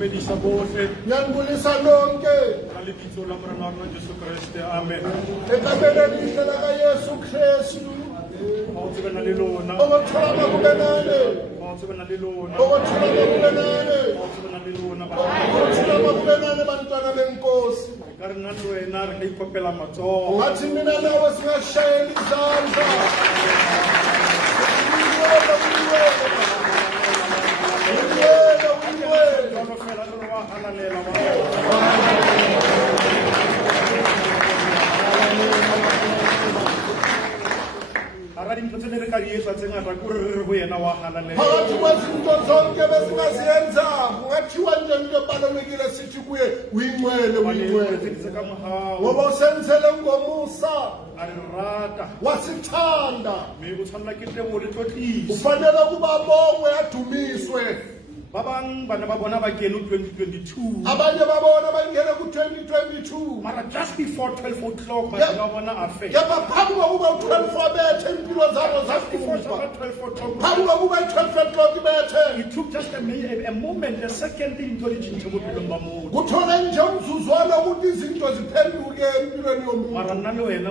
dumedisa bohle Ngiyanibulisa nonke ka lebitso la morena wa rona Jesu Kriste. Amen. egameni elihle lakaYesu Kristu. Mawutsebena le lona. Okutholakala kube nani. Mawutsebena le lona. Okutholakala kube nani. Mawutsebena le lona. Okutholakala kube nani bantwana benkosi. Ka re nna le wena re ka ikopela matsoho. Ungathi mina nawe singashayela izandla. Jwalo fela re wa halalela ba. Hara dintho tse ne re ka di etsa tse ngata ke hore re re ho yena wa halalela. Phakathi kwezinto zonke besingaziyenza kungathiwa nje into ebalulekile sithi kuye uyingcwele uyingcwele Tse ka mohao ngoba usenzele ngomusa a re rata wasithanda mme o tshwanela ke teng o re tlotlisa. ufanele kuba bongwe adumiswe. Ba bang bana ba bona ba kene 2022 Abanye babona bangena ku-2022 mara just before 12 o'clock bana ba bona a fe. kepha phambi kokuba u-12 bethe impilo zabo Before zakufa 12 o'clock phambi kokuba i-12 o'clock bethe it took just a moment, a second into litshintshe bophelong ba motho. kuthole nje umzuzwana ukuthi izinto ziphenduke empilweni yomuntu. Mara nna le wena